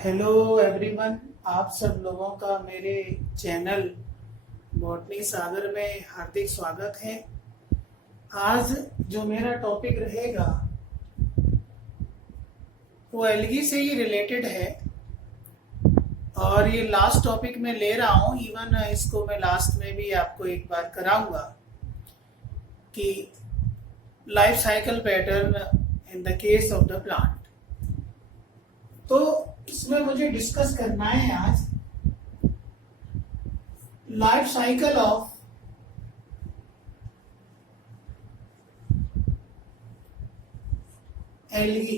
Hello everyone, आप सब लोगों का मेरे चैनल बॉटनी सागर में हार्दिक स्वागत है। आज जो मेरा टॉपिक रहेगा वो एल्गी से ही रिलेटेड है और ये लास्ट टॉपिक मैं ले रहा हूँ। इवन इसको मैं लास्ट में भी आपको एक बार कराऊंगा कि life cycle pattern in the case of the plant. तो इसमें मुझे डिस्कस करना है आज life cycle of algae.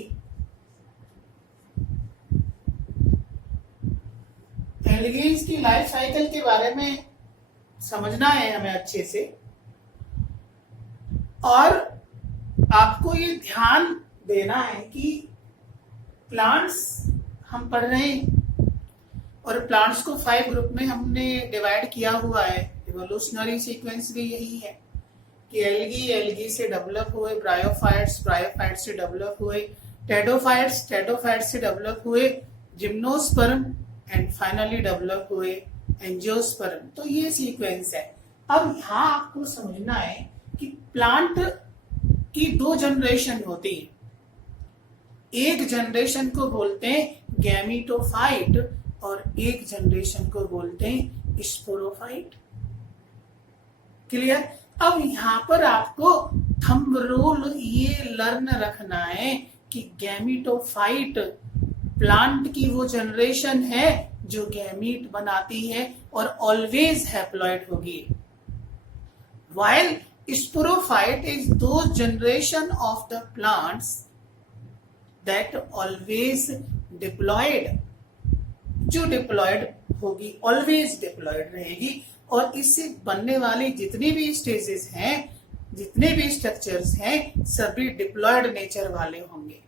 Algae की लाइफ साइकिल के बारे में समझना है हमें अच्छे से, और आपको ये ध्यान देना है कि प्लांट्स हम पढ़ रहे हैं और प्लांट्स को 5 ग्रुप में हमने डिवाइड किया हुआ है। इवोल्यूशनरी सीक्वेंस भी यही है कि एल्गी से डेवलप हुए, ब्रायोफाइट्स से डेवलप हुए, टेडोफाइट्स से डेवलप हुए, जिम्नोस्पर्म एंड फाइनली डेवलप हुए एंजियोस्पर्म। तो ये सीक्वेंस है। अब यहाँ आपको समझना है कि प्लांट की 2 जनरेशन होती है। एक जनरेशन को बोलते हैं गैमीटोफाइट और एक जनरेशन को बोलते हैं स्पोरोफाइट। क्लियर? अब यहाँ पर आपको थंब रूल ये लर्न रखना है कि गैमीटोफाइट प्लांट की वो जनरेशन है जो गैमीट बनाती है और ऑलवेज हैप्लॉइड होगी, while sporophyte is those generation of the plants that always diploid, जो डिप्लॉयड होगी ऑलवेज डिप्लॉयड रहेगी। और इससे बनने वाली जितनी भी स्टेजेस हैं, जितने भी स्ट्रक्चर्स हैं, सभी डिप्लॉयड नेचर वाले होंगे।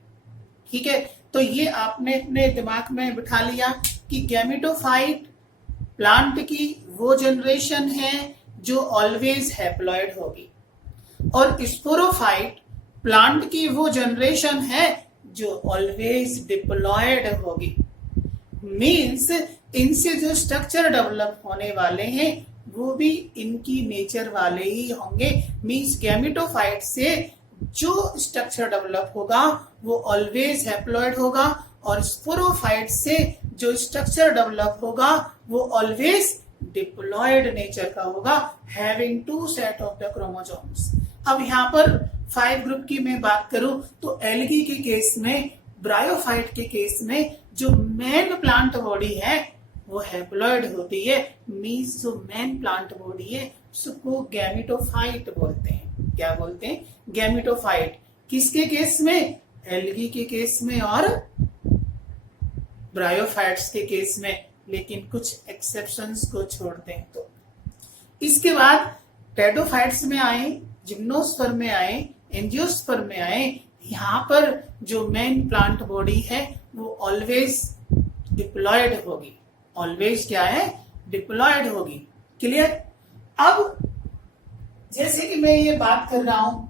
ठीक है, तो ये आपने अपने दिमाग में बिठा लिया कि गैमेटोफाइट प्लांट की वो जनरेशन है जो ऑलवेज हैप्लॉयड होगी और स्पोरोफाइट प्लांट की वो जनरेशन है जो ऑलवेज डिप्लॉयड होगी। मीन्स इनसे जो स्ट्रक्चर डेवलप होने वाले हैं वो भी इनकी नेचर वाले ही होंगे। मीन्स गैमेटोफाइट से जो स्ट्रक्चर डेवलप होगा वो ऑलवेज हैप्लॉयड होगा और स्पोरोफाइट से जो स्ट्रक्चर डेवलप होगा वो ऑलवेज डिप्लॉयड नेचर का होगा, having 2 set of the chromosomes. अब यहाँ पर 5 ग्रुप की मैं बात करूं तो एल्गी के केस में, ब्रायोफाइट के केस में जो मेन प्लांट बॉडी है वो हैप्लॉयड होती है। मीन्स जो मेन प्लांट बॉडी है उसको गैमेटोफाइट बोलते हैं। क्या बोलते हैं? गैमेटोफाइट। किसके केस में? एल्गी के केस में और ब्रायोफाइट्स के केस में, लेकिन कुछ एक्सेप्शंस को छोड़ते हैं तो। इसके बाद टेडोफाइट्स में आए, जिम्नोस्पर्म में आए, एंजियोस्पर्म में आए। यहाँ पर जो मेन प्लांट बॉडी है वो ऑलवेज डिप्लॉयड होगी। ऑलवेज क्या है? डिप्लॉयड होगी। क्लियर? अब जैसे कि मैं ये बात कर रहा हूं,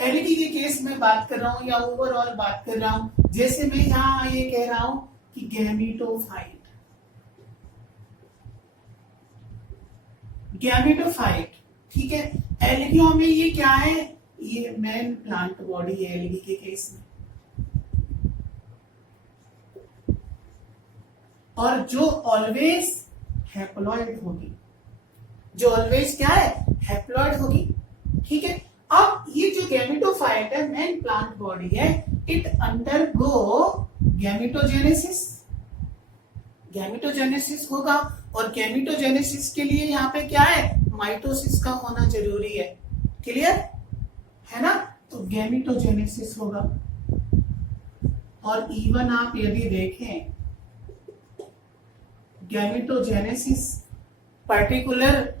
एल्गी के केस में बात कर रहा हूं या ओवरऑल बात कर रहा हूं, जैसे मैं यहाँ ये कह रहा हूं कि गैमेटोफाइट, ठीक है। एल्गियों में ये क्या है? ये मेन प्लांट बॉडी है एल्गी के केस में। और जो ऑलवेज हैप्लॉयड होगी, जो ऑलवेज क्या है? हैप्लॉयड होगी। ठीक है। अब ये जो गैमेटोफाइट है, मेन प्लांट बॉडी है, इट अंडरगो गैमेटोजेनेसिस। गैमेटोजेनेसिस होगा और गैमेटोजेनेसिस के लिए यहाँ पे क्या है? माइटोसिस का होना जरूरी है। क्लियर है ना? तो गैमेटोजेनेसिस होगा। और इवन आप यदि देखें गैमेटोजेनेसिस पर्टिकुलर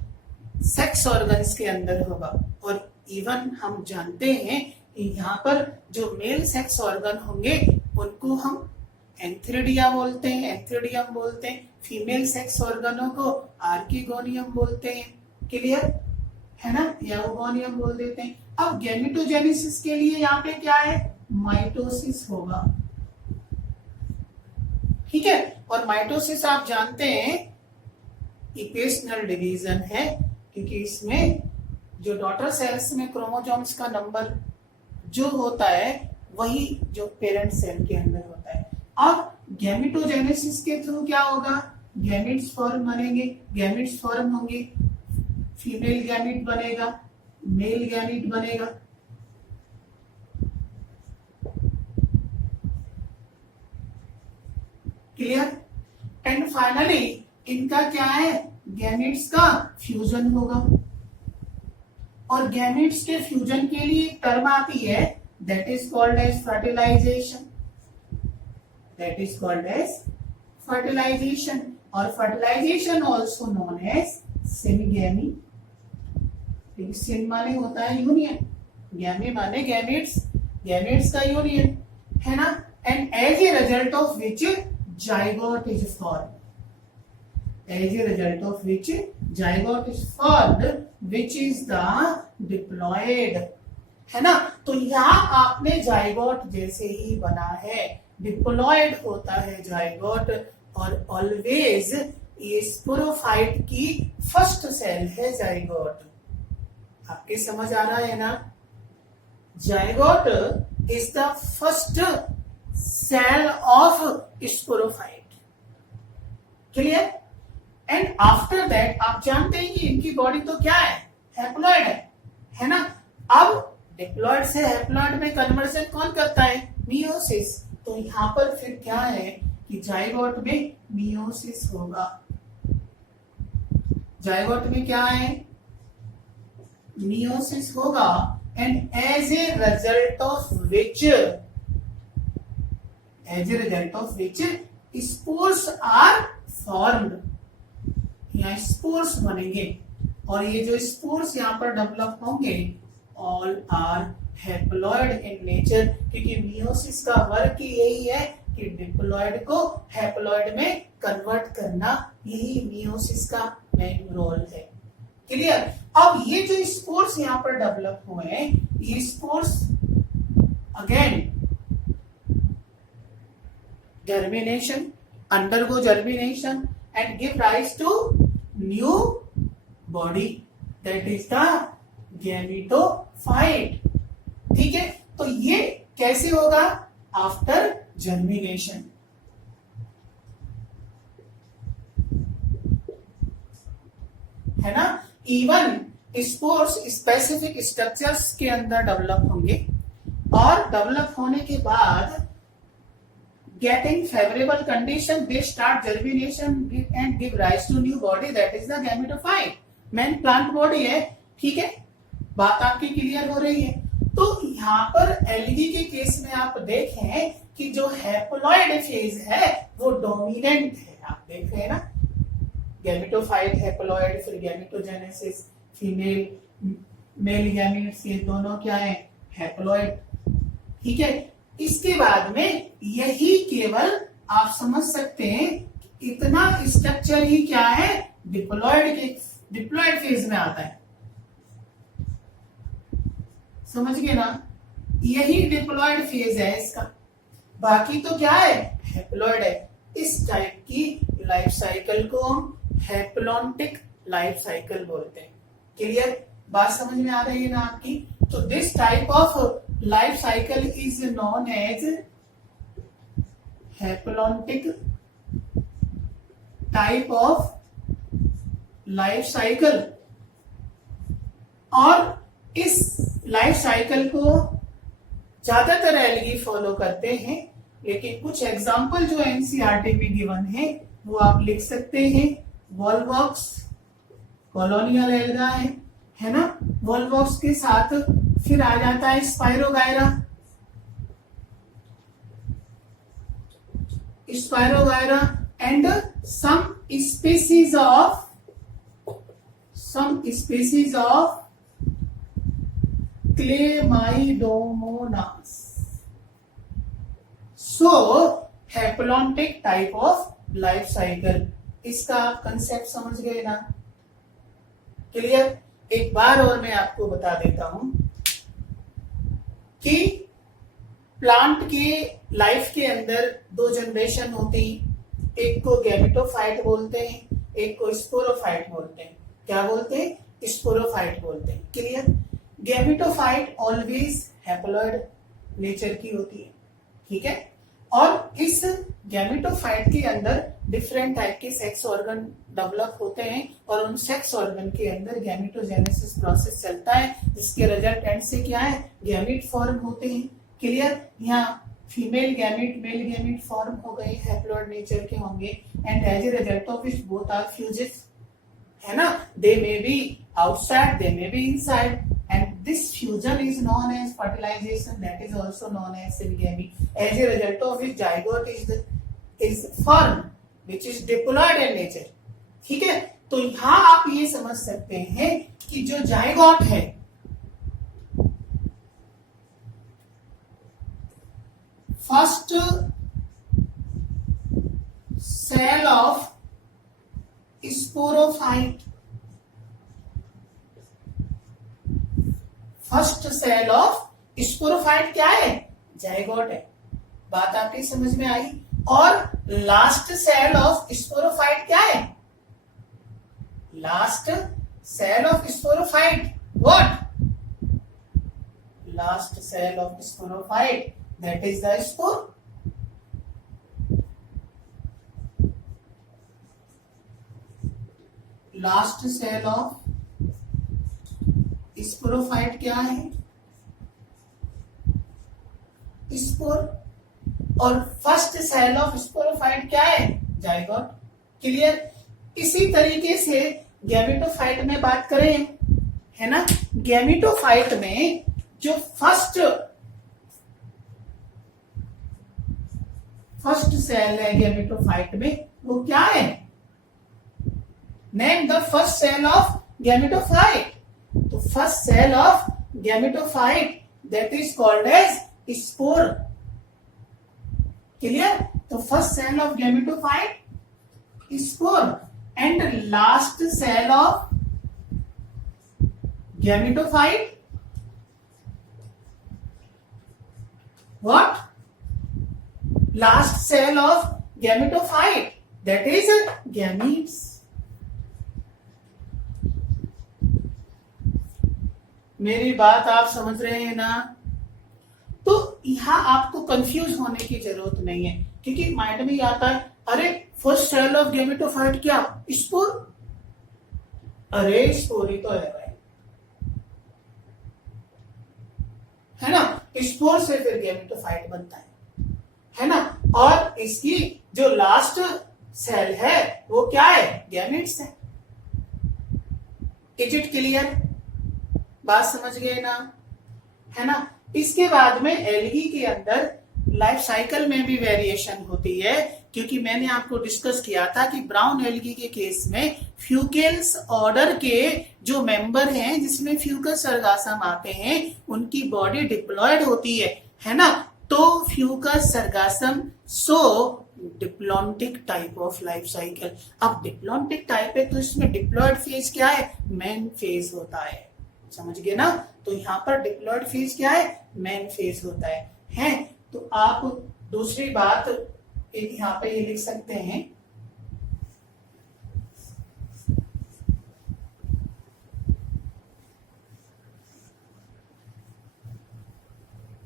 सेक्स ऑर्गन्स के अंदर होगा। और इवन हम जानते हैं कि यहाँ पर जो मेल सेक्स ऑर्गन होंगे उनको हम एंथ्रिडिया बोलते हैं, एंथ्रिडियम बोलते हैं। फीमेल सेक्स ऑर्गनों को आर्किगोनियम बोलते हैं। क्लियर है ना? या ओगोनियम बोल देते हैं। अब गैमेटोजेनेसिस के लिए यहाँ पे क्या है? माइटोसिस होगा। ठीक है। और माइटोसिस आप जानते हैं इक्वेशनल डिवीजन है, क्योंकि इसमें जो डॉटर सेल्स में क्रोमोसोम्स का नंबर जो होता है वही जो पेरेंट सेल के अंदर होता है। अब गैमेटोजेनेसिस के थ्रू क्या होगा, गैमेट्स फॉर्म बनेंगे, गैमेट्स फॉर्म होंगे, फीमेल गैमेट बनेगा, मेल गैमेट बनेगा। क्लियर। एंड फाइनली इनका क्या है, गैमेट्स का फ्यूजन होगा। और गैमेट्स के फ्यूजन के लिए एक टर्म आती है, that is called as fertilization, that is called as fertilization. और fertilization also known as syngamy. Syn माने होता है यूनियन, गैमी माने गैमेट्स, गैमेट्स का यूनियन है ना। And as a result of which zygote is form, as a result of which zygote is formed, which is the diploid, है ना। तो यहाँ आपने जाइगोट जैसे ही बना है, डिप्लॉयड होता है जाइगोट। और ऑलवेज ये स्पोरोफाइट की फर्स्ट सेल है जाइगोट। आपके समझ आ रहा है ना, zygote is the first cell of sporophyte. Clear. And after that आप जानते हैं कि इनकी बॉडी तो क्या है, हैप्लॉइड है ना। अब डिप्लॉइड से हैप्लॉइड में कन्वर्जन कौन करता है, मियोसिस। तो यहां पर फिर क्या है कि जाइगोट में मियोसिस होगा। जाइगोट में क्या है, मियोसिस होगा। And as a result of which spores are formed, यहाँ स्पोर्स बनेंगे। और ये जो स्पोर्स यहाँ पर डेवलप होंगे all are haploid in nature, क्योंकि मियोसिस का वर्क यही है कि डिप्लॉइड को हैप्लॉइड में कन्वर्ट करना, यही मियोसिस का मेन रोल है। क्लियर। अब ये जो स्पोर्स यहाँ पर डेवलप हुए हैं, ये spores again germination, undergo germination and give rise to new body, that is the gametophyte। ठीक है। तो ये कैसे होगा, आफ्टर जर्मिनेशन। है ना। इवन स्पोर्स स्पेसिफिक स्ट्रक्चर्स के अंदर डेवलप होंगे, और डेवलप होने के बाद getting favorable condition they start germination and give rise to new body, that is the gametophyte, main plant body है। ठीक है, बात आपकी क्लियर हो रही है। तो यहाँ पर एल्गी के केस में आप देखें कि जो हैप्लॉइड फेज है वो डोमिनेंट है। आप देख रहे हैं ना, गैमेटोफाइट, हैप्लॉइड, फिर गैमेटोजेनेसिस, फीमेल मेल गैमेट्स, ये दोनों क्या है, हैप्लॉइड। ठीक है। इसके बाद में यही केवल आप समझ सकते हैं इतना स्ट्रक्चर ही क्या है, डिप्लॉइड फेज में आता है। समझ गए ना, यही डिप्लॉइड फेज है इसका, बाकी तो क्या है, हैप्लॉइड है। इस टाइप की लाइफ साइकिल को हम हैप्लॉन्टिक लाइफ साइकिल बोलते हैं। क्लियर, बात समझ में आ रही है ना आपकी। तो this type of life cycle is known as haplontic type of life cycle. और इस लाइफ साइकिल को ज्यादातर एल्गी फॉलो करते हैं, लेकिन कुछ एग्जाम्पल जो एनसीईआरटी में गिवन है वो आप लिख सकते हैं। वॉलवॉक्स कॉलोनियल एल्गा है ना। वॉलवॉक्स के साथ फिर आ जाता है spirogyra, and some species of chlamydomonas. So haplontic type of life cycle, इसका आप कंसेप्ट समझ गए ना। क्लियर। एक बार और मैं आपको बता देता हूं कि प्लांट के लाइफ के अंदर 2 जनरेशन होती एक को गैमेटोफाइट बोलते हैं, एक को स्पोरोफाइट बोलते हैं। क्या बोलते हैं? स्पोरोफाइट बोलते हैं। Clear? Gametophyte always haploid nature की होती है, ठीक है। और इस गैमेटोफाइट के अंदर डिफरेंट टाइप के सेक्स ऑर्गन डेवलप होते हैं और उन सेक्स ऑर्गन के अंदर गैमेटोजेनेसिस प्रोसेस चलता है, जिसके रिजल्टेंट से क्या है? गैमीट फॉर्म होते हैं। क्लियर? यहाँ female gamete male gamete form हो गए, हैप्लॉइड नेचर के होंगे, and as a result of which both are fuses, है ना। They may be outside, they may be inside, and this fusion is known as fertilization, that is also known as synegamy, as a result of which zygote is formed which is diploid in nature, ठीक है। तो यहां आप ये समझ सकते हैं कि जो जाइगोट है first cell of sporophyte, first cell of sporophyte क्या है? जाइगोट है। बात आपकी समझ में आई? और लास्ट सेल ऑफ स्पोरोफाइट क्या है? Last cell of sporophyte what? Last cell of sporophyte, that is the spore. Last cell of sporophyte क्या है? स्पोर। और फर्स्ट सेल ऑफ स्पोरोफाइट क्या है? जाइगोट। क्लियर? इसी तरीके से गैमेटोफाइट में बात करें, है ना। गैमेटोफाइट में जो फर्स्ट सेल है गैमेटोफाइट में, वो क्या है? Name the first cell of gametophyte. तो first cell of gametophyte that is called as spore. Clear? तो first cell of gametophyte spore, and last cell of gametophyte what? Last cell of gametophyte that is gametes. मेरी बात आप समझ रहे हैं ना? तो यहां आपको कंफ्यूज होने की जरूरत नहीं है, क्योंकि माइंड में आता है अरे फर्स्ट सेल ऑफ गैमेटोफाइट क्या? स्पोर। अरे स्पोर ही तो है भाई, है ना। स्पोर से फिर गैमेटोफाइट बनता है ना। और इसकी जो लास्ट सेल है वो क्या है? गैमीट्स है। Is it clear? बात समझ गए ना, है ना। इसके बाद में एल्गी के अंदर लाइफ साइकिल में भी वेरिएशन होती है, क्योंकि मैंने आपको डिस्कस किया था कि ब्राउन एल्गी के केस में फ्यूकेल्स ऑर्डर के जो मेंबर हैं जिसमें फ्यूकस सर्गासम आते हैं, उनकी बॉडी डिप्लॉयड होती है ना। तो Fucus Sargassum so diplontic type of life cycle. अब डिप्लॉन्टिक टाइप है तो इसमें डिप्लॉयड फेज क्या है? मेन फेज होता है। समझ गए ना? तो यहाँ पर डिप्लॉयड फेज क्या है? मेन फेज होता है। तो आप दूसरी बात एक यहाँ पे ये लिख सकते हैं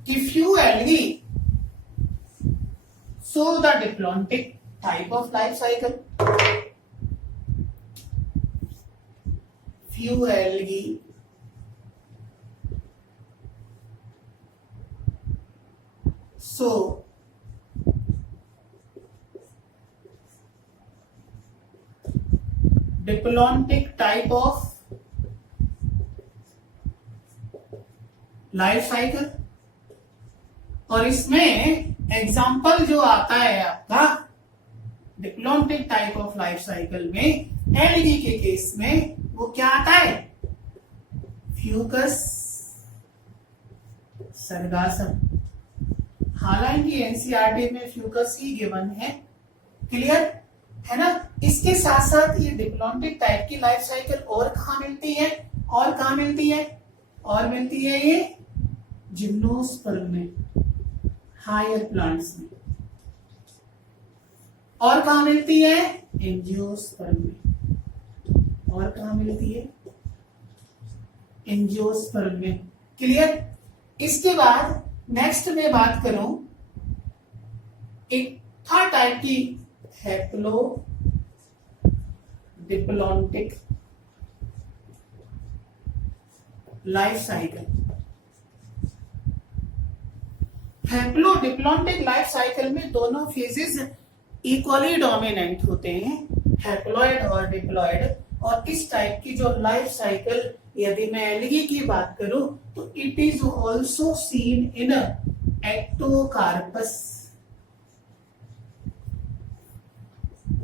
कि few algae show the diplontic type of life cycle. Few algae show diplontic type of life cycle. और इसमें एग्जाम्पल जो आता है आपका diplontic type of life cycle में, एल्गी के केस में वो क्या आता है? फ्यूकस सर्गासम। हालांकि एनसीईआरटी में फ्यूकस ही गिवन है। क्लियर है ना। इसके साथ साथ ये डिप्लॉन्टिक टाइप की लाइफ साइकिल और कहां मिलती है? और कहां मिलती है? और मिलती है ये जिम्नोस्पर्म में, हायर प्लांट्स में। और कहां मिलती है? एंजियोस्पर्म में। और कहां मिलती है? एंजियोस्पर्म में। क्लियर? इसके बाद नेक्स्ट में बात करूं, एक थर्ड टाइप की haplo diplontic life cycle. Haplodiplontic life cycle में दोनों फेजेस इक्वली डोमिनेंट होते हैं, हैप्लॉइड और डिप्लॉइड। और इस टाइप की जो लाइफ साइकिल यदि मैं एल्गी की बात करूं तो it is also seen in Ectocarpus,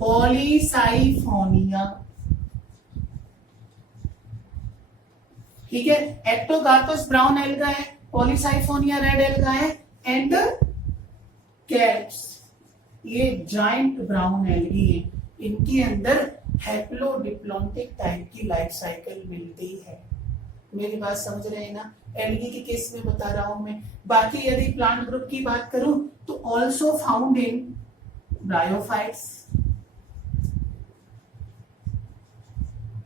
Polysiphonia. ठीक है, एक्टोकार्पस ब्राउन एल्गा है, पॉलीसाइफोनिया रेड एल्गा है, एंड कैप्स ये जाइंट ब्राउन एल्गी है। इनके अंदर हैप्लोडिप्लॉन्टिक टाइप की लाइफ साइकिल मिलती है। मेरी बात समझ रहे हैं ना? एल्गी के केस में बता रहा हूं मैं। बाकी यदि प्लांट ग्रुप की बात करूं तो also found in bryophytes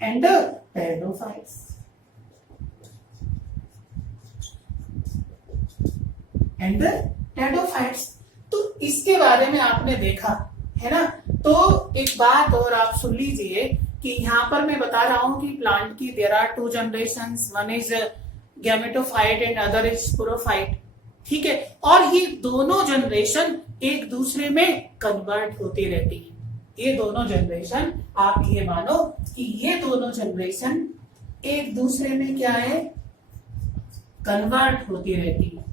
and pteridophytes and pteridophytes. तो इसके बारे में आपने देखा है ना। तो एक बात और आप सुन लीजिए कि यहाँ पर मैं बता रहा हूं कि प्लांट की there are two generations, one is gametophyte and other is sporophyte. ठीक है, और ये दोनों जनरेशन एक दूसरे में कन्वर्ट होती रहती है। ये दोनों जनरेशन, आप ये मानो कि ये दोनों जनरेशन एक दूसरे में क्या है? कन्वर्ट होती रहती है।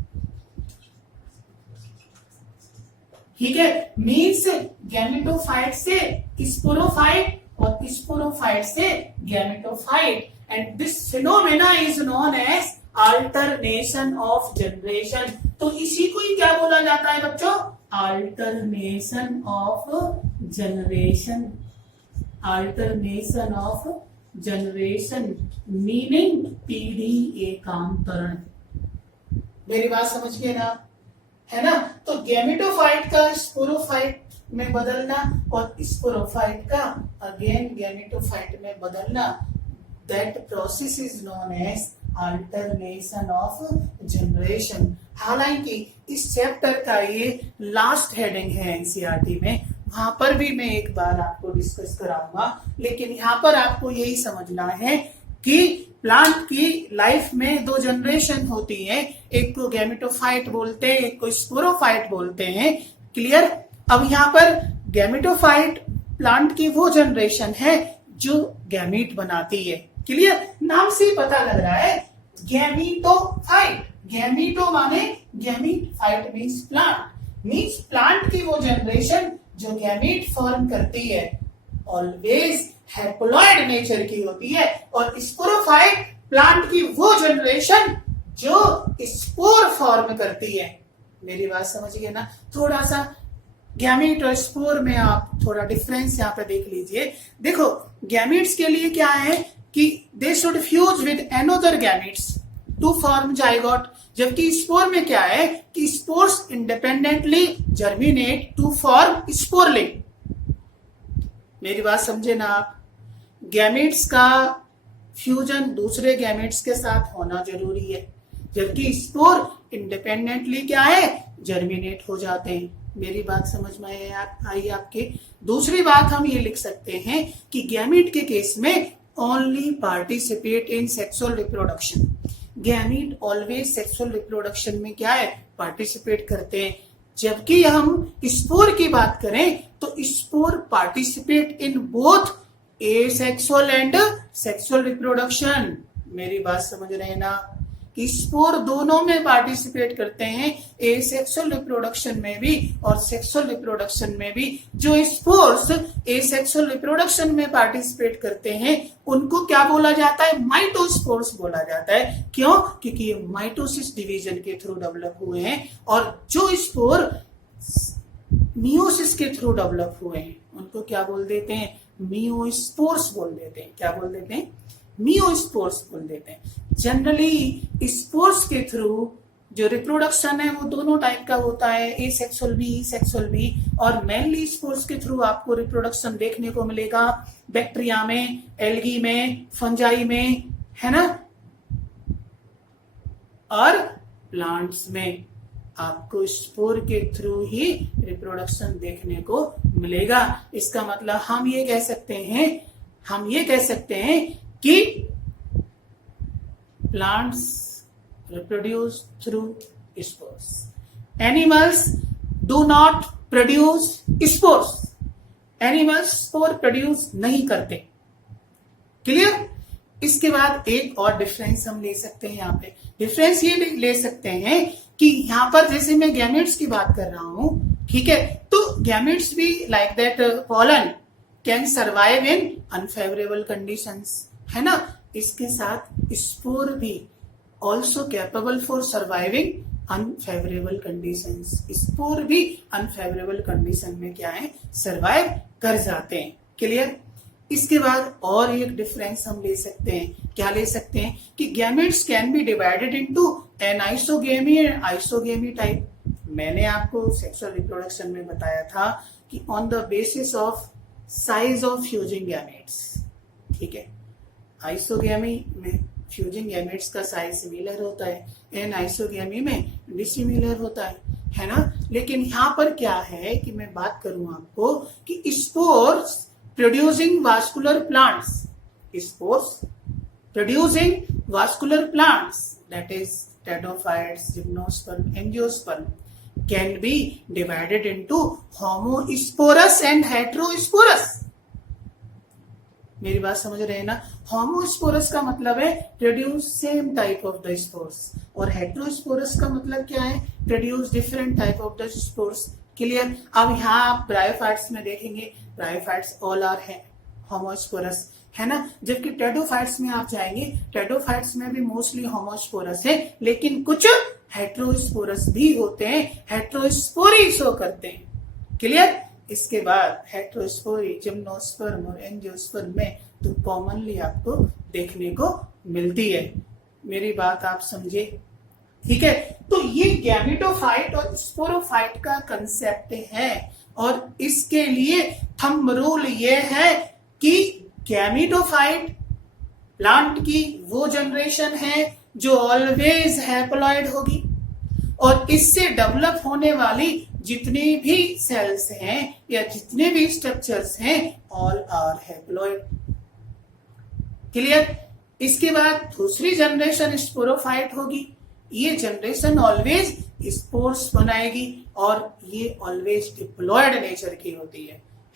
ठीक है, मीन्स गैमेटोफाइट से स्पोरोफाइट और स्पोरोफाइट से gametophyte, and this phenomena is known as alternation of generation. तो इसी को ही क्या बोला जाता है बच्चों? Alternation of generation. Alternation of generation meaning पीढ़ी एकांतरण। मेरी बात समझ गए ना? है ना? तो गैमेटोफाइट का स्पोरोफाइट में बदलना और स्पोरोफाइट का अगेन गैमेटोफाइट में बदलना, that process is known as alternation of generation. हालांकि इस चैप्टर का ये लास्ट हेडिंग है एनसीईआरटी में, वहां पर भी मैं एक बार आपको डिस्कस कराऊंगा, लेकिन यहाँ पर आपको यही समझना है कि प्लांट की लाइफ में दो जनरेशन होती है, एक को गैमेटोफाइट बोलते हैं, एक को स्पोरोफाइट बोलते हैं। क्लियर? अब यहाँ पर गैमेटोफाइट प्लांट की वो जनरेशन है जो गैमीट बनाती है। क्लियर? नाम से ही पता लग रहा है गैमीटोफाइट। गैमीटो माने gamete, fight means plant, means plant की वो जनरेशन जो गैमीट फॉर्म करती है ऑलवेज हैप्लॉइड नेचर की होती है, और स्पोरोफाइट प्लांट की वो जनरेशन जो स्पोर फॉर्म करती है। मेरी बात समझिए ना? थोड़ा सा गैमीट और स्पोर में आप थोड़ा डिफरेंस यहाँ पे देख लीजिए। देखो, गैमीट्स के लिए क्या है कि they should fuse with another gametes to form zygote, जबकि स्पोर में क्या है कि spores independently germinate to form sporeling. मेरी बात समझे ना आप? गैमेट्स का फ्यूजन दूसरे गैमेट्स के साथ होना जरूरी है, जबकि स्पोर इंडिपेंडेंटली क्या है? जर्मिनेट हो जाते हैं। मेरी बात समझ में आई आपके? दूसरी बात हम ये लिख सकते हैं कि गैमीट के केस में only participate in sexual reproduction. Gamete always sexual reproduction में क्या है? पार्टिसिपेट करते हैं। जबकि हम स्पोर की बात करें तो spore participate in both asexual and sexual reproduction. मेरी बात समझ रहे हैं ना? कि स्पोर दोनों में पार्टिसिपेट करते हैं, एसेक्सुअल रिप्रोडक्शन में भी और सेक्सुअल रिप्रोडक्शन में भी। जो स्पोर्स एसेक्सुअल रिप्रोडक्शन में पार्टिसिपेट करते हैं उनको क्या बोला जाता है? माइटोस्पोर्स बोला जाता है। क्यों? क्योंकि ये माइटोसिस डिवीजन के थ्रू डेवलप हुए हैं, और जो स्पोर मियोसिस के थ्रू डेवलप हुए हैं उनको क्या बोल देते हैं? मियोस्पोर्स बोल देते हैं। क्या बोल देते हैं? मियोस्पोर्स बोल देते हैं। जनरली स्पोर्स के थ्रू जो रिप्रोडक्शन है वो दोनों टाइप का होता है, एसेक्सुअल भी, सेक्सुअल भी, और मेनली स्पोर्स के थ्रू आपको रिप्रोडक्शन देखने को मिलेगा बैक्टीरिया में, एल्गी में, फंजाई में, है ना, और प्लांट्स में आपको स्पोर के थ्रू ही रिप्रोडक्शन देखने को मिलेगा। इसका मतलब हम ये कह सकते हैं कि plants reproduce through spores, animals do not produce spores, animals spore produce नहीं करते। क्लियर? इसके बाद एक और डिफरेंस हम ले सकते हैं, यहाँ पे डिफरेंस ये ले सकते हैं कि यहाँ पर जैसे मैं गैमेट्स की बात कर रहा हूं, ठीक है, तो गैमेट्स भी like that pollen can survive in unfavourable conditions, है ना। इसके साथ स्पोर भी also capable for surviving unfavourable conditions, spore भी अनफेवरेबल कंडीशन में क्या है, सर्वाइव कर जाते हैं। क्लियर? इसके बाद और एक डिफरेंस हम ले सकते हैं, क्या ले सकते हैं कि gametes can be divided into anisogamy and isogamy type. मैंने आपको सेक्सुअल रिप्रोडक्शन में बताया था कि on the basis of size of fusing gametes, ठीक है, आइसोगेमी में फ्यूजिंग गैमेट्स का साइज सिमिलर होता है, एनाइसोगेमी में डिसिमिलर होता है ना। लेकिन यहाँ पर क्या है कि मैं बात करूं आपको कि spores producing vascular plants, spores producing vascular plants, that is pteridophytes, gymnosperm, angiosperm, can be divided into homosporous and heterosporous। मेरी बात समझ रहे हैं ना? होमोस्पोरस का मतलब है produce same type of the spores, और हेटेरोस्पोरस का मतलब क्या है, produce different type of the spores. Clear? अब यहाँ आप ब्रायोफाइट्स में देखेंगे, ब्रायोफाइट्स ऑल आर है होमोस्पोरस, है ना, जबकि टेडोफाइट्स में आप जाएंगे, टेडोफाइट्स में भी मोस्टली होमोस्पोरस है, लेकिन कुछ हेटेरोस्पोरस भी होते हैं, हेटेरोस्पोरी शो करते हैं। क्लियर? इसके बाद हेटेरोस्पोरी जिम्नोस्पर्म और एंजियोस्पर्म में तो कॉमनली आपको देखने को मिलती है। मेरी बात आप समझे? ठीक है, तो ये गैमेटोफाइट और स्पोरोफाइट का कंसेप्ट है, और इसके लिए थंब रूल ये है कि गैमेटोफाइट प्लांट की वो जनरेशन है जो ऑलवेज हैप्लॉइड होगी, और इससे डेवलप होने वाली जितनी भी सेल्स हैं या जितने भी स्ट्रक्चर्स हैं ऑल आर हैप्लॉइड। क्लियर? इसके बाद दूसरी जनरेशन स्पोरोफाइट होगी, ये जनरेशन ऑलवेज स्पोर्स बनाएगी, और ये ऑलवेज डिप्लॉयड नेचर की होती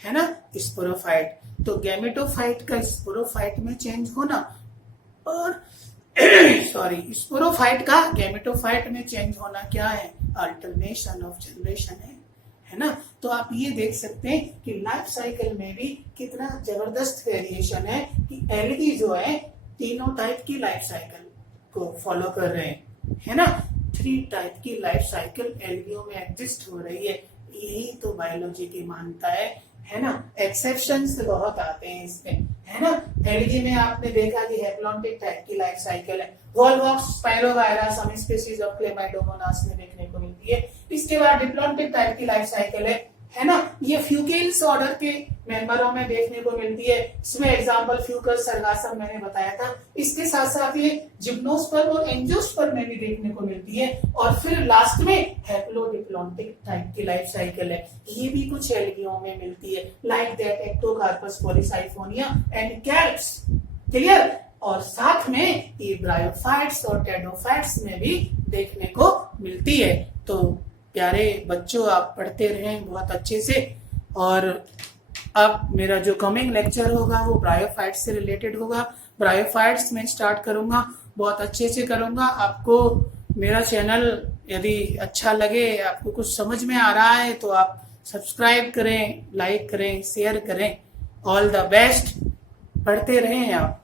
है ना, स्पोरोफाइट। तो गैमेटोफाइट का स्पोरोफाइट में चेंज होना, और सॉरी, स्पोरोफाइट का गैमेटोफाइट में चेंज होना क्या है, अल्टरनेशन ऑफ जनरेशन है ना। तो आप ये देख सकते हैं कि लाइफ साइकिल में भी कितना जबरदस्त वेरिएशन है कि एल्गी जो है तीनों टाइप की लाइफ साइकिल को फॉलो कर रहे हैं, है ना। 3 टाइप की लाइफ साइकिल एल्गियों में एग्जिस्ट हो रही है, यही तो बायोलॉजी की मानता है ना। एक्सेप्शंस बहुत आते हैं इसमें, है ना। एल्गी में आपने देखा कि हैप्लॉन्टिक टाइप की लाइफ साइकिल है, volvox, spirogyra, some species of chlamydomonas में देखने को मिलती है। इसके बाद डिप्लॉन्टिक टाइप की लाइफ साइकिल है ना, ये फ्यूकेल्स ऑर्डर के मेंबरों में देखने को मिलती है। इसमें एग्जांपल फ्यूकस, सर्गासम मैंने बताया था। इसके साथ साथ ये जिम्नोस्पर्म और एंजियोस्पर्म में भी देखने को मिलती है, और फिर लास्ट में हैप्लोडिप्लॉन्टिक टाइप की लाइफ साइकिल है, ये भी कुछ एल्गियों में मिलती है, like that Ectocarpus, Polysiphonia and kelps. Clear? और साथ में ये ब्रायोफाइट्स और टेडोफाइट्स में भी देखने को मिलती है। तो प्यारे बच्चों, आप पढ़ते रहें बहुत अच्छे से, और अब मेरा जो कमिंग लेक्चर होगा वो ब्रायोफाइट्स से रिलेटेड होगा। ब्रायोफाइट्स में स्टार्ट करूंगा, बहुत अच्छे से करूंगा। आपको मेरा चैनल यदि अच्छा लगे, आपको कुछ समझ में आ रहा है, तो आप सब्सक्राइब करें, लाइक करें, शेयर करें। ऑल द बेस्ट, पढ़ते रहें आप।